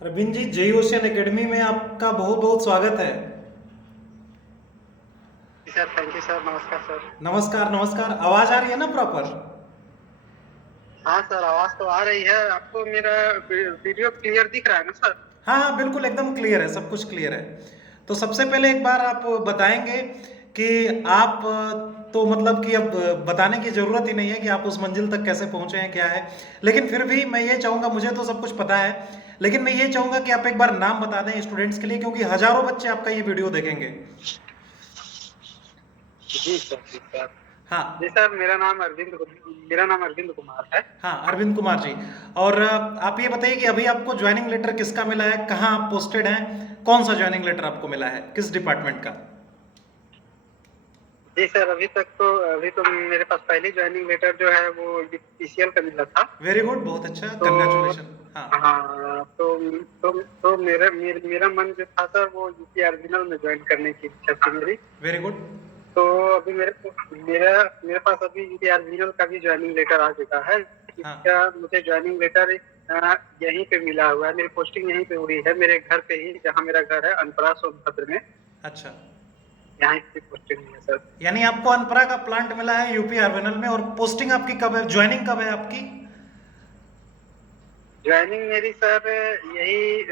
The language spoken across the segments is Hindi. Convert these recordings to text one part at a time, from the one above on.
अरविंद जी, जय ओशियन एकेडमी में आपका बहुत बहुत स्वागत है। जी सर, थैंक यू सर, नमस्कार सर। नमस्कार नमस्कार। आवाज आ रही है ना प्रॉपर? हाँ सर, आवाज़ तो आ रही है। आपको मेरा वीडियो क्लियर दिख रहा है ना सर? हाँ हाँ, बिल्कुल एकदम क्लियर है, सब कुछ क्लियर है। तो सबसे पहले एक बार आप बताएंगे कि आप तो मतलब कि अब बताने की ज़रूरत ही नहीं है कि आप उस मंजिल तक कैसे पहुँचे हैं, क्या है। लेकिन फिर भी मैं ये चाहूँगा, मुझे तो सब कुछ पता है, लेकिन मैं ये चाहूँगा कि आप एक बार नाम बता दें स्टूडेंट्स के लिए, क्योंकि हज़ारों बच्चे आपका ये वीडियो देखेंगे। जी सर, जी सर। जी हाँ। सर, मेरा नाम अरविंद कुमार है। हाँ, अरविंद कुमार जी। और आप ये बताइए कि अभी आपको ज्वाइनिंग लेटर किसका मिला है, कहाँ आप पोस्टेड हैं, कौन सा ज्वाइनिंग लेटर आपको मिला है, किस डिपार्टमेंट का? जी सर, अभी तो मेरे पास पहली जॉइनिंग लेटर जो है वो पीसीएल का मिला था। वेरी गुड, बहुत अच्छा, तो कंग्रेचुलेशन। हाँ। हाँ, तो मेरा मन जो था सर वो यूपी अर्जिनल में ज्वाइन करने की इच्छा थी मेरी। Very good. तो अभी मेरे पास अभी यूपीआर रीजनल का भी ज्वाइनिंग लेटर आ चुका है। इसका हाँ। मुझे ज्वाइनिंग लेटर यहीं पे मिला हुआ है। मेरी पोस्टिंग यहीं पे हुई है, मेरे घर पे ही, जहाँ मेरा घर है अनपरा सोनभद्र में। अच्छा, यहाँ की पोस्टिंग हुई है सर। यानी आपको अनपरा का प्लांट मिला है यूपी आरवेनल में, और पोस्टिंग आपकी कब है, ज्वाइनिंग कब है आपकी? ज्वाइनिंग मेरी सर यही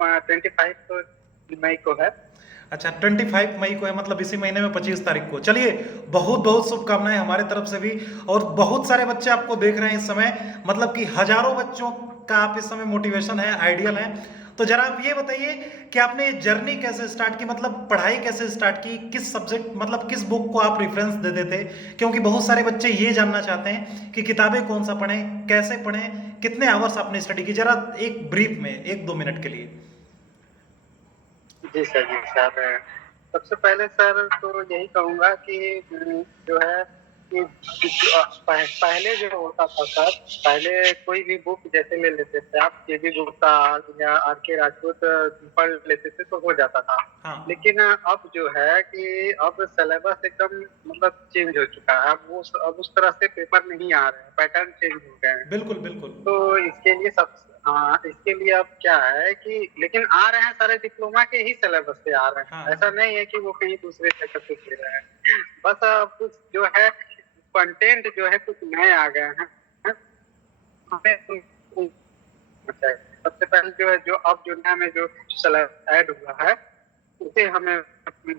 25 मई को है। अच्छा, 25 मई को है, मतलब इसी महीने में 25 तारीख को। चलिए, बहुत बहुत शुभकामनाएं हमारे तरफ से भी। और बहुत सारे बच्चे आपको देख रहे हैं इस समय, मतलब कि हजारों बच्चों का आप इस समय मोटिवेशन है, आइडियल है। तो जरा आप ये बताइए कि आपने ये जर्नी कैसे स्टार्ट की, मतलब पढ़ाई कैसे स्टार्ट की, किस सब्जेक्ट, मतलब किस बुक को आप रेफरेंस दे देते? क्योंकि बहुत सारे बच्चे ये जानना चाहते हैं कि किताबें कौन सा पढ़ें, कैसे पढ़ें, कितने आवर्स आपने स्टडी की। जरा एक ब्रीफ में 1-2 मिनट के लिए। जी सर, जी सर। सबसे पहले सर तो यही कहूँगा कि जो है कि पहले जो होता था सर, पहले कोई भी बुक जैसे ले लेते थे आप, केबी गुप्ता या आर के राजपूत पढ़ लेते थे तो हो जाता था। हाँ, लेकिन अब जो है कि अब सिलेबस एकदम मतलब चेंज हो चुका है। अब उस तरह से पेपर नहीं आ रहे हैं, पैटर्न चेंज हो गए हैं। बिल्कुल बिल्कुल। तो इसके लिए सब हाँ, इसके लिए अब क्या है कि लेकिन आ रहे हैं सारे डिप्लोमा के ही सिलेबस से आ रहे हैं। ऐसा हाँ, नहीं है कि वो कहीं दूसरे जगह से दे रहे हैं। बस अब कुछ जो है कंटेंट जो है कुछ नए आ गए हैं। हमें सबसे पहले जो है जो अब जो नया में जो सिलेबस ऐड हुआ है उसे हमें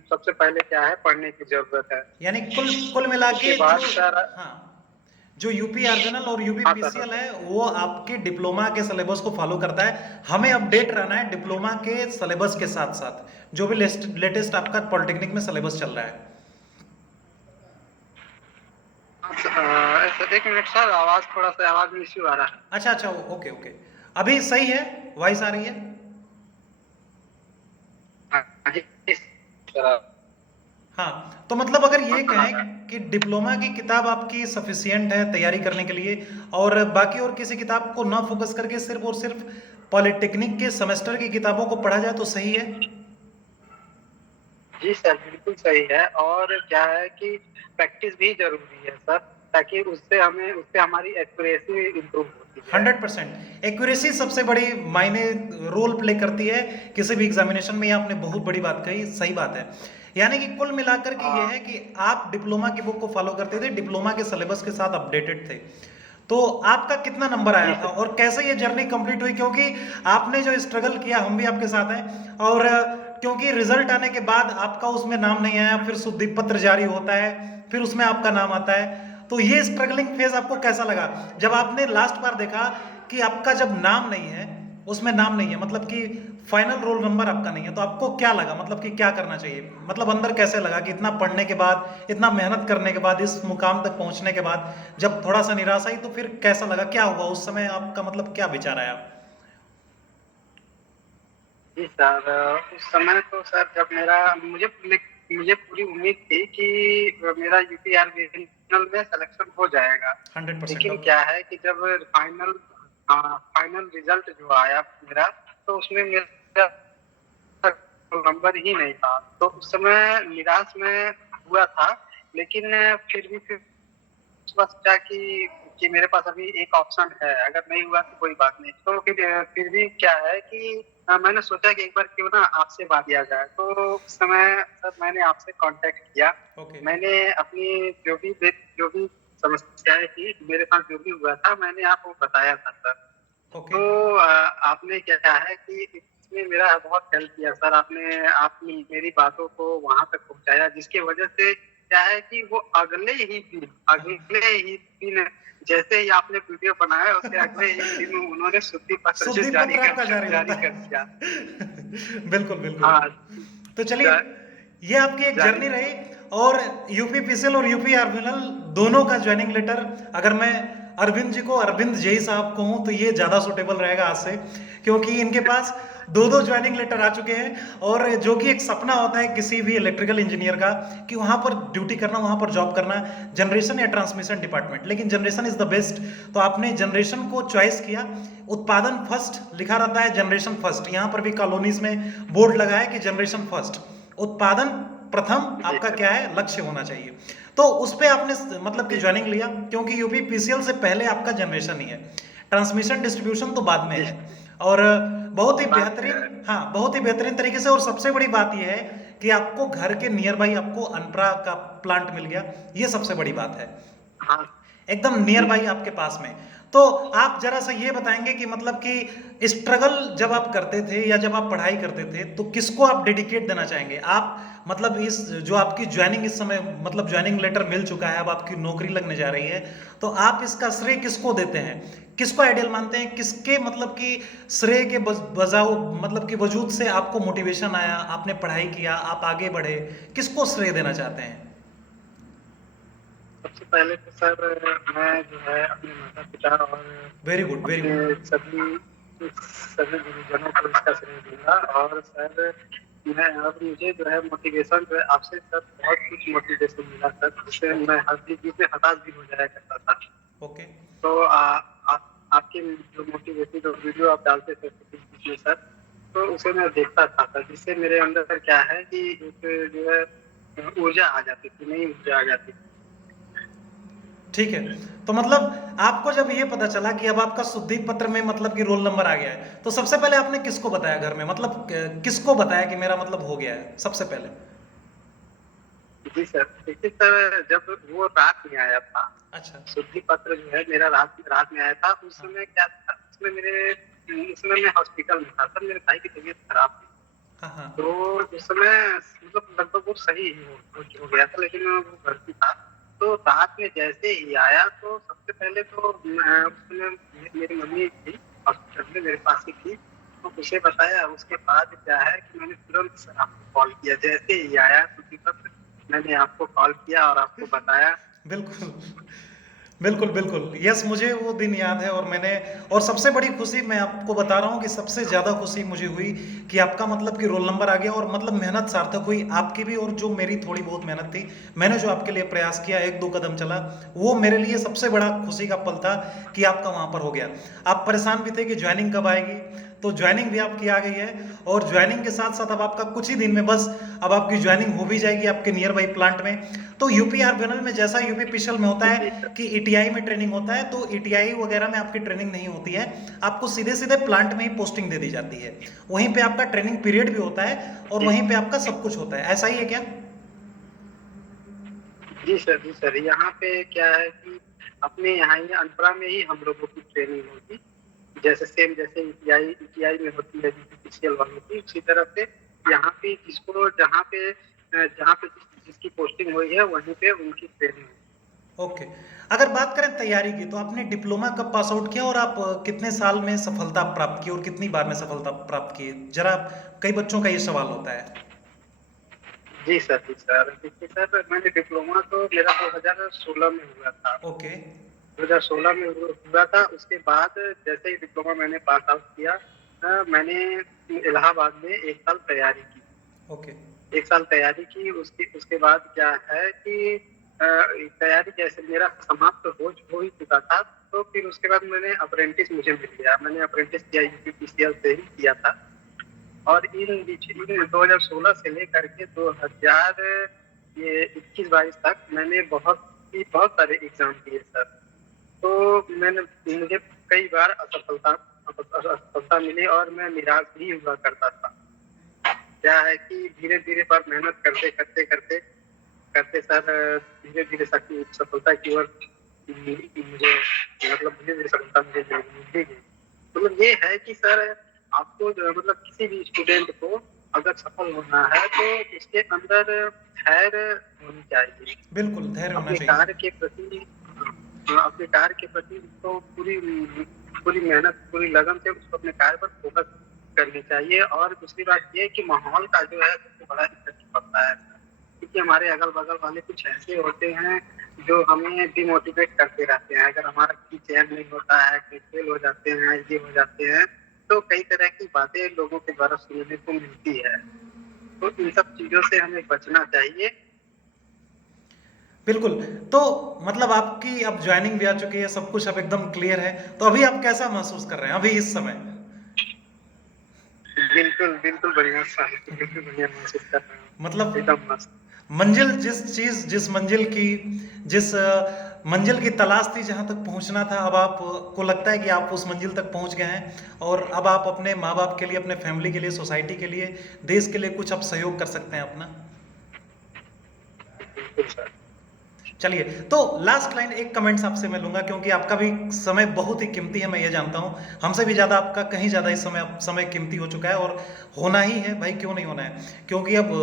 सबसे पहले क्या है पढ़ने की जरूरत है। यानी कुल कुल मिला उसके के बाद जो, सर हाँ, जो यूपी आर्जनल और यूपी हाँ सर, हाँ पीसीएल सर। है वो आपके डिप्लोमा के सिलेबस को फॉलो करता है। हमें अपडेट रहना है डिप्लोमा के सिलेबस के साथ साथ, जो भी लेटेस्ट आपका पॉलिटेक्निक में सिलेबस चल रहा है। एक मिनट सर, आवाज में इश्यू आ रहा है। अच्छा अच्छा, ओके ओके। अभी सही है, वॉइस आ रही है? हाँ जी सर। हाँ, तो मतलब अगर हाँ ये सर, आ रहा है। कहें कि डिप्लोमा की किताब आपकी सफिशियंट है तैयारी करने के लिए, और बाकी और किसी किताब को ना फोकस करके सिर्फ और सिर्फ पॉलिटेक्निक के सेमेस्टर की किताबों को पढ़ा जाए तो सही है? जी सर, बिल्कुल सही है। और क्या है कि प्रैक्टिस भी ज़रूरी है सर, ताकि उससे हमारी एक्यूरेसी इम्प्रूव होती है। 100% एक्यूरेसी सबसे बड़ी मायने रोल प्ले करती है किसी भी एग्जामिनेशन में। ये आपने बहुत बड़ी बात कही, सही बात है। यानी कि कुल मिलाकर के ये हाँ, है कि आप डिप्लोमा की बुक को फॉलो करते थे, डिप्लोमा के सिलेबस के साथ अपडेटेड थे। तो आपका कितना नंबर जी आया था सर। और कैसे ये जर्नी कंप्लीट हुई? क्योंकि आपने जो स्ट्रगल किया, हम भी आपके साथ हैं। और क्योंकि रिजल्ट आने के बाद आपका उसमें नाम नहीं आया, फिर शुद्धि पत्र जारी होता है, फिर उसमें आपका नाम आता है। तो ये स्ट्रगलिंग फेज आपको कैसा लगा जब आपने लास्ट बार देखा कि आपका जब नाम नहीं है, उसमें नाम नहीं है, मतलब कि फाइनल रोल नंबर आपका नहीं है, तो आपको क्या लगा, मतलब कि क्या करना चाहिए, मतलब अंदर कैसे लगा कि इतना पढ़ने के बाद, इतना मेहनत करने के बाद, इस मुकाम तक पहुंचने के बाद जब थोड़ा सा निराशा आई, तो फिर कैसा लगा, क्या हुआ उस समय आपका, मतलब क्या विचार आया? जी सर, उस समय तो सर जब मुझे पूरी उम्मीद थी कि मेरा यूपीआर रीजनल में सिलेक्शन हो जाएगा। 100% लेकिन अब। क्या है कि जब फाइनल रिजल्ट जो आया मेरा, तो उसमें मेरा नंबर ही नहीं था। तो उस समय निराश में हुआ था। लेकिन फिर भी सोचा कि कि मेरे पास अभी एक ऑप्शन है, अगर नहीं हुआ तो कोई बात नहीं। तो फिर भी क्या है कि मैंने सोचा कि एक बार क्यों ना आपसे बात किया जाए। तो उस समय सर मैंने आपसे कांटेक्ट किया। ओके मैंने अपनी जो भी समस्याएँ थी, मेरे साथ जो भी हुआ था, मैंने आपको बताया था सर। ओके तो आपने क्या है कि इसमें मेरा बहुत हेल्प किया सर। आपने मेरी बातों को वहाँ तक पहुँचाया, जिसकी वजह से क्या है कि वो अगले ही दिन जैसे ही आपने वीडियो बनाया, उसके अगले ही दिन उन्होंने शुद्धि पत्र जो शुद्धि पत्र आपका जारी जारी होता कर है। दिया। बिल्कुल बिल्कुल। हाँ, तो चलिए, जा ये आपकी एक जारी जर्नी रही। और यूपी पीसीएल और यूपी आरबीएनएल दोनों का ज्वाइनिंग लेटर, अगर मैं अरविंद जी को अरविंद जय साहब को हूं तो ये ज्यादा सुटेबल रहेगा आज से, क्योंकि इनके पास दो दो ज्वाइनिंग लेटर आ चुके हैं। और जो कि एक सपना होता है किसी भी इलेक्ट्रिकल इंजीनियर का कि वहां पर ड्यूटी करना, वहां पर जॉब करना, जनरेशन या ट्रांसमिशन डिपार्टमेंट, लेकिन जनरेशन इज द बेस्ट। तो आपने जनरेशन को चॉइस किया। उत्पादन फर्स्ट लिखा रहता है, जनरेशन फर्स्ट। यहाँ पर भी कॉलोनीज में बोर्ड लगा है कि जनरेशन फर्स्ट, उत्पादन प्रथम जी आपका सर। क्या है, लक्ष्य होना चाहिए। तो उस पे आपने मतलब कि जी, ज्वाइनिंग लिया, क्योंकि यूपी पीसीएल से पहले आपका जनरेशन ही है, ट्रांसमिशन डिस्ट्रीब्यूशन तो बाद में जी, है। और बहुत ही बात जो है बेहतरीन, हाँ बहुत ही बेहतरीन तरीके से। और सबसे बड़ी बात यह है कि आपको घर के नियर बाई आपको अनप्रा का प्लांट मिल गया, ये सबसे बड़ी बात है, हाँ, एकदम नियर जी, बाई आपके पास में। तो आप जरा सा ये बताएंगे कि मतलब कि स्ट्रगल जब आप करते थे या जब आप पढ़ाई करते थे तो किसको आप डेडिकेट देना चाहेंगे आप? मतलब इस जो आपकी ज्वाइनिंग इस समय, मतलब ज्वाइनिंग लेटर मिल चुका है, अब आपकी नौकरी लगने जा रही है, तो आप इसका श्रेय किसको देते हैं? किसको आइडियल मानते हैं? किसके मतलब कि श्रेय के बजाओ, मतलब कि वजूद से आपको मोटिवेशन आया, आपने पढ़ाई किया, आप आगे बढ़े, किसको श्रेय देना चाहते हैं? सबसे पहले तो सर मैं जो है अपने माता-पिता और वेरी गुड वेरी अपने गुड। सभी सभी गुरुजनों को इसका श्रेय दूँगा। और सर मैं अब मुझे जो है मोटिवेशन जो है आपसे सर बहुत कुछ मोटिवेशन मिला सर, जिससे ओके मैं हर चीज़ में हताश भी हो जाया करता था। ओके तो आप आपके जो मोटिवेशन जो वीडियो आप डालते थे बीच में सर, तो उसे मैं देखता था सर, जिससे मेरे अंदर क्या है कि एक जो है ऊर्जा आ जाती थी, नई ऊर्जा आ जाती थी। ठीक है। तो मतलब आपको जब ये पता चला कि अब आपका शुद्धि पत्र में मतलब कि रोल नंबर आ गया है, तो सबसे पहले आपने किसको बताया घर में, मतलब किसको बताया कि मेरा मतलब हो गया है सबसे पहले? जी सर, देखिए सर जब वो रात में आया था, अच्छा। शुद्धि पत्र जो है मेरा रात में आया था, उस हाँ समय क्या था, उस समय मैं हॉस्पिटल में था सर, मेरे भाई की तबीयत खराब थी। हाँ हाँ। तो उस समय मतलब लगभग वो सही ही हो गया था, लेकिन वो भर्ती था। तो रात में जैसे ही आया तो सबसे पहले तो उस समय मेरी मम्मी थी हॉस्पिटल में, मेरे पास ही थी। तो उसे बताया, उसके बाद क्या है कि मैंने तुरंत सर आपको कॉल किया। जैसे ही आया शुद्धि पत्र, मैंने आपको कॉल किया और आपको बताया। बिल्कुल बिल्कुल बिल्कुल, यस मुझे वो दिन याद है। और मैंने, और सबसे बड़ी खुशी मैं आपको बता रहा हूँ कि सबसे ज़्यादा खुशी मुझे हुई कि आपका मतलब कि रोल नंबर आ गया, और मतलब मेहनत सार्थक हुई आपकी भी, और जो मेरी थोड़ी बहुत मेहनत थी, मैंने जो आपके लिए प्रयास किया, एक दो कदम चला, वो मेरे लिए सबसे बड़ा खुशी का पल था कि आपका वहाँ पर हो गया। आप परेशान भी थे कि ज्वाइनिंग कब आएगी, तो ज्वाइनिंग भी आपकी आ गई है। और ज्वाइनिंग के साथ साथ अब आपका कुछ ही दिन में बस अब आपकी ज्वाइनिंग हो भी जाएगी आपके नियर बाई प्लांट में। तो यूपी आरबीएनएल में जैसा यूपी पीसीएल में होता जी है सर। कि ईटीआई में ट्रेनिंग होता है, तो ईटीआई वगैरह में आपकी ट्रेनिंग नहीं होती है, आपको सीधे सीधे प्लांट में ही पोस्टिंग दे दी जाती है। वहीं पे आपका ट्रेनिंग पीरियड भी होता है और जी, वहीं पे आपका सब कुछ होता है। ऐसा ही है क्या? जी सर, जी सर। यहाँ पे क्या है कि अपने यहाँ ही अनपरा में ही हम लोगों की ट्रेनिंग होगी। जैसे सेम जैसे ईटीआई में होती है बीपीसीएल वालों की, उसी तरह से यहाँ पे जिसको जहाँ पे जिसकी पोस्टिंग हुई है वहीं पे उनकी ट्रेनिंग है। ओके। अगर बात करें तैयारी की, तो आपने डिप्लोमा कब पास आउट किया और आप कितने साल में सफलता प्राप्त की और कितनी बार में सफलता प्राप्त की? जरा, कई बच्चों का ये सवाल होता है। जी सर, जी सर। देखिए सर, मैंने डिप्लोमा तो मेरा 2016 में हुआ था। ओके 2016 में हुआ था। उसके बाद जैसे ही डिप्लोमा मैंने पास आउट किया, मैंने इलाहाबाद में 1 साल तैयारी की। ओके 1 साल तैयारी की, उसके उसके बाद क्या है कि तैयारी जैसे मेरा समाप्त हो ही चुका था, तो फिर उसके बाद मैंने अप्रेंटिस मुझे मिल गया। मैंने अप्रेंटिस किया यूपीपीसीएल से ही किया था। और इन 2016 से लेकर के 2000 ये 21-22 तक मैंने बहुत सारे एग्ज़ाम दिए सर। तो मुझे कई बार असफलता मिली और मैं निराश भी हुआ करता था। क्या है कि धीरे-धीरे पर मेहनत करते सर धीरे-धीरे सफलता की ओर मुझे मतलब धीरे-धीरे सफलता मुझे मिलती गई। मतलब ये है कि सर आपको जो है मतलब किसी भी स्टूडेंट को अगर सफल होना है तो उसके अंदर धैर्य होनी चाहिए। बिल्कुल धैर्य होना अपने चाहिए। कार्य के प्रति अपने कार्य के प्रति उसको पूरी मेहनत, पूरी लगन से उसको अपने कार्य पर फोकस करनी चाहिए। और दूसरी बात ये है कि माहौल का जो है सबसे बड़ा इफ़ेक्ट पड़ता है। क्योंकि हमारे अगल-बगल वाले कुछ ऐसे होते हैं जो हमें डिमोटिवेट करते रहते हैं। अगर हमारा कोई चयन नहीं होता है, कोई फेल हो जाते हैं, ये हो जाते हैं, तो कई तरह की बातें लोगों के द्वारा सुनने को मिलती है। तो इन सब चीज़ों से हमें बचना चाहिए। बिल्कुल। तो मतलब आपकी अब जॉइनिंग भी आ चुकी है, सब कुछ अब एकदम क्लियर है। तो अभी आप कैसा महसूस कर रहे हैं अभी इस समय? बिल्कुल बढ़िया साहित्य, बिल्कुल बढ़िया महसूस कर रहा हूँ। मतलब एकदम मस्त। मंजिल जिस मंजिल की जिस मंजिल की तलाश थी जहाँ तक पहुँचना था, अब आप को लगता है कि आप उस मंजिल तक पहुँच गए हैं और अब आप अपने माँ-बाप के लिए, अपने फैमिली के लिए, सोसाइटी के लिए, देश के लिए कुछ अब सहयोग कर सकते हैं अपना? बिल्कुल सर। चलिए, तो लास्ट लाइन एक कमेंट्स आपसे मैं लूँगा क्योंकि आपका भी समय बहुत ही कीमती है, मैं ये जानता हूँ। हमसे भी ज़्यादा आपका कहीं ज़्यादा इस समय कीमती हो चुका है और होना ही है भाई, क्यों नहीं होना है? क्योंकि अब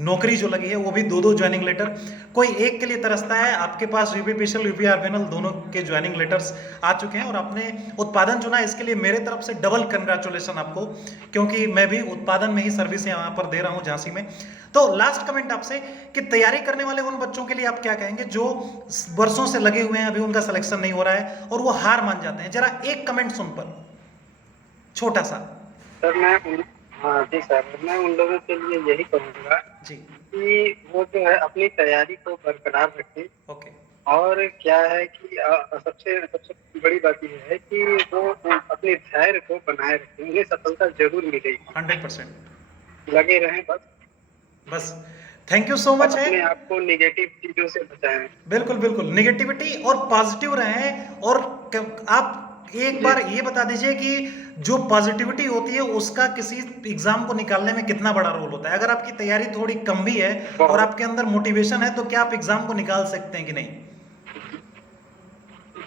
नौकरी जो लगी है वो भी 2-2 जॉइनिंग लेटर, कोई एक के लिए तरसता है। आपके पास यूपीपीसीएल, यूपीआरबीएनएल दोनों के जॉइनिंग लेटर्स आ चुके हैं और आपने उत्पादन चुना, इसके लिए मेरे तरफ से डबल कंग्रेचुलेशन आपको, क्योंकि मैं भी उत्पादन में ही सर्विस यहाँ पर दे रहा हूँ झांसी में। तो लास्ट कमेंट आपसे कि तैयारी करने वाले उन बच्चों के लिए आप क्या कहेंगे जो वर्षों से लगे हुए हैं, अभी उनका सिलेक्शन नहीं हो रहा है और वो हार मान जाते हैं? जरा एक कमेंट सुन पर, छोटा सा। सर हाँ जी सर, मैं उन लोगों के लिए यही कहूँगा जी। कि वो जो है अपनी तैयारी को बरकरार रखें। ओके। और क्या है कि सबसे सबसे बड़ी बात ये है कि वो अपने धैर्य को बनाए रखें, उन्हें सफलता ज़रूर मिलेगी। 100%। लगे रहें बस। बस। थैंक यू सो और मच है। अपने आप को नेगेटिव चीज़ों से बचाएँ। बिल्कुल बिल्कुल, निगेटिविटी और पॉजिटिव रहें। और आप एक जी, बार ये बता दीजिए कि जो पॉजिटिविटी होती है उसका किसी एग्जाम को निकालने में कितना बड़ा रोल होता है? अगर आपकी तैयारी थोड़ी कम भी है और बहुत। आपके अंदर मोटिवेशन है तो क्या आप एग्जाम को निकाल सकते हैं कि नहीं?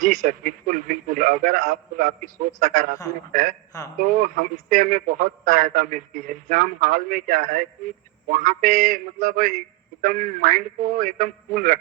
जी सर, बिल्कुल। अगर आपकी सोच हाँ। सकारात्मक है, हाँ। तो हम इससे हमें बहुत सहायता मिलती है। एग्ज़ाम हॉल में क्या है कि वहाँ पे मतलब एकदम माइंड को एकदम कूल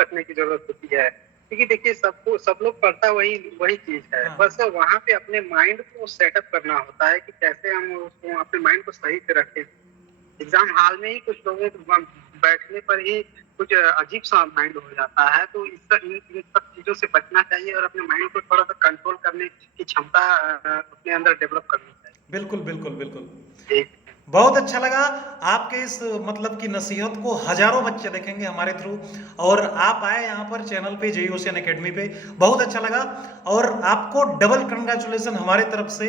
रखने की ज़रूरत होती है। क्योंकि देखिए सब लोग पढ़ता वही वही चीज़ है। हाँ। बस वहाँ पे अपने माइंड को सेटअप करना होता है कि कैसे हम उसको अपने माइंड को सही से रखें। एग्जाम हॉल में ही कुछ लोगों को बैठने पर ही कुछ अजीब सा माइंड हो जाता है। तो इन सब चीजों से बचना चाहिए और अपने माइंड को थोड़ा सा कंट्रोल करने की क्षमता अपने अंदर डेवलप करनी चाहिए। बिल्कुल बिल्कुल बिल्कुल। जी बहुत अच्छा लगा आपके इस मतलब की नसीहत को हजारों बच्चे देखेंगे हमारे थ्रू, और आप आए यहाँ पर चैनल पे, जेई ओशियन एकेडमी पे, बहुत अच्छा लगा। और आपको डबल कंग्रेचुलेशन हमारे तरफ से,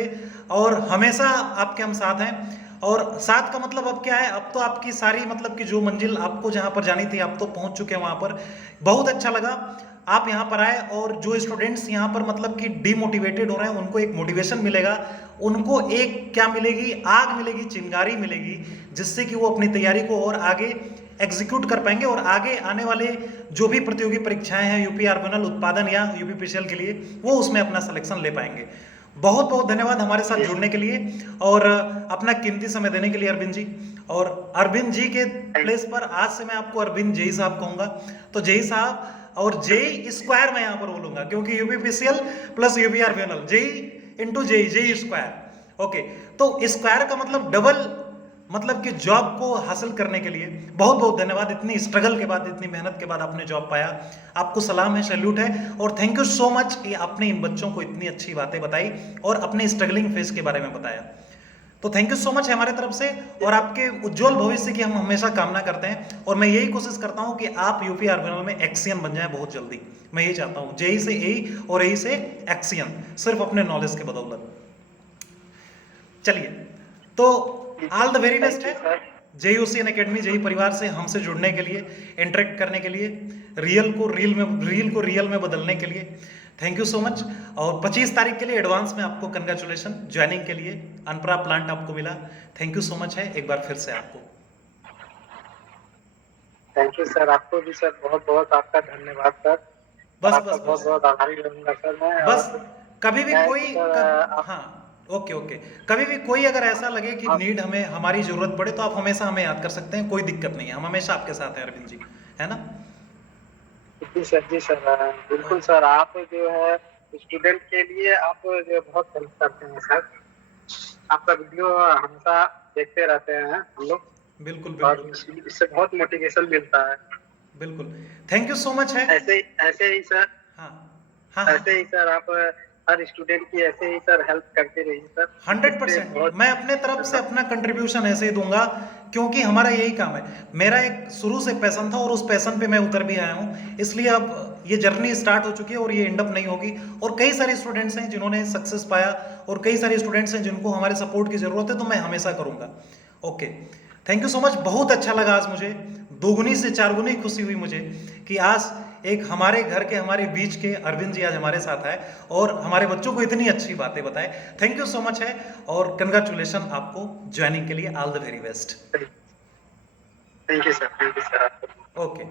और हमेशा आपके हम साथ हैं। और साथ का मतलब अब क्या है, अब तो आपकी सारी मतलब कि जो मंजिल आपको जहाँ पर जानी थी आप तो पहुँच चुके हैं वहाँ पर। बहुत अच्छा लगा आप यहाँ पर आए, और जो स्टूडेंट्स यहाँ पर मतलब कि डीमोटिवेटेड हो रहे हैं उनको एक मोटिवेशन मिलेगा, उनको एक क्या मिलेगी, आग मिलेगी, चिंगारी मिलेगी, जिससे कि वो अपनी तैयारी को और आगे एग्जीक्यूट कर पाएंगे और आगे आने वाले जो भी प्रतियोगी परीक्षाएं हैं यूपीआरबीएनएल, उत्पादन या यूपीपीसीएल के लिए, वो उसमें अपना सिलेक्शन ले पाएंगे। बहुत बहुत धन्यवाद हमारे साथ जी जुड़ने के लिए और अपना कीमती समय देने के लिए अरविंद जी। और अरविंद जी के प्लेस पर आज से मैं आपको अरविंद जेई साहब कहूंगा। तो जेई साहब, और जेई स्क्वायर मैं यहाँ पर बोलूंगा क्योंकि UPPCL plus UPRBNL, JE into JE, JE square. Okay, तो स्क्वायर का मतलब डबल, मतलब कि जॉब को हासिल करने के लिए बहुत बहुत धन्यवाद। इतनी स्ट्रगल के बाद, इतनी मेहनत के बाद आपने जॉब पाया, आपको सलाम है, सैल्यूट है, और थैंक यू सो मच कि आपने इन बच्चों को इतनी अच्छी बातें बताई और अपने स्ट्रगलिंग फेज के बारे में बताया। तो थैंक यू सो मच है हमारे तरफ से, और आपके उज्जवल भविष्य की हम हमेशा कामना करते हैं। और मैं यही कोशिश करता हूं कि आप यूपीआरबीएनएल में एक्सियन बन जाए बहुत जल्दी। मैं यही चाहता हूं, जेई से एई और एई से एक्सियन, सिर्फ अपने नॉलेज के बदौलत। चलिए, तो all the very thank best you है। Sir. JE ocean academy, JE परिवार से हमसे जुड़ने के लिए, इंटरेक्ट करने के लिए, रील को रियल में बदलने के लिए थैंक यू सो मच। और 25 तारीख के लिए एडवांस में आपको कंग्रेचुलेशन ज्वाइनिंग के लिए। अनपरा प्लांट आपको मिला, थैंक यू सो मच है एक बार फिर से आपको। थैंक यू सर, आपको भी सर बहुत बहुत आपका धन्यवाद सर। बस आपका बहुत बहुत आभारी रहूंगा सर मैं। बस और कभी भी मैं कोई सर हाँ, ओके ओके, कभी भी कोई अगर ऐसा लगे कि आप नीड हमें हमारी जरूरत पड़े तो आप हमेशा हमें याद कर सकते हैं, कोई दिक्कत नहीं है, हम हमेशा आपके साथ हैं अरविंद जी, है ना। जी सर बिल्कुल सर। आप जो है स्टूडेंट के लिए आप जो बहुत हेल्प करते हैं सर। आपका वीडियो हमेशा देखते रहते हैं हम लोग, बिल्कुल और बिल्कुल इससे बहुत मोटिवेशन मिलता है। बिल्कुल, थैंक यू सो मच है। ऐसे ही सर, हाँ हाँ ऐसे हाँ, ही सर आप हर स्टूडेंट की ऐसे ही सर हेल्प करते रहिए सर। इससे 100% बहुत मैं अपने तरफ से अपना कंट्रीब्यूशन ऐसे ही दूंगा, क्योंकि हमारा यही काम है। मेरा एक शुरू से पैशन था और उस पैशन पे मैं उतर भी आया हूँ, इसलिए अब ये जर्नी स्टार्ट हो चुकी है और ये एंड अप नहीं होगी। और कई सारे स्टूडेंट्स हैं जिन्होंने सक्सेस पाया, और कई सारे स्टूडेंट्स हैं जिनको हमारे सपोर्ट की जरूरत है, तो मैं हमेशा करूंगा। Okay, thank you so much, बहुत अच्छा लगा आज मुझे, दोगुनी से चारगुनी खुशी हुई मुझे कि आज एक हमारे घर के हमारे बीच के अरविंद जी आज हमारे साथ है और हमारे बच्चों को इतनी अच्छी बातें बताए। थैंक यू सो मच है, और कंग्रेचुलेशन आपको ज्वाइनिंग के लिए, all the very best. Thank you sir, thank you sir आपको। ओके।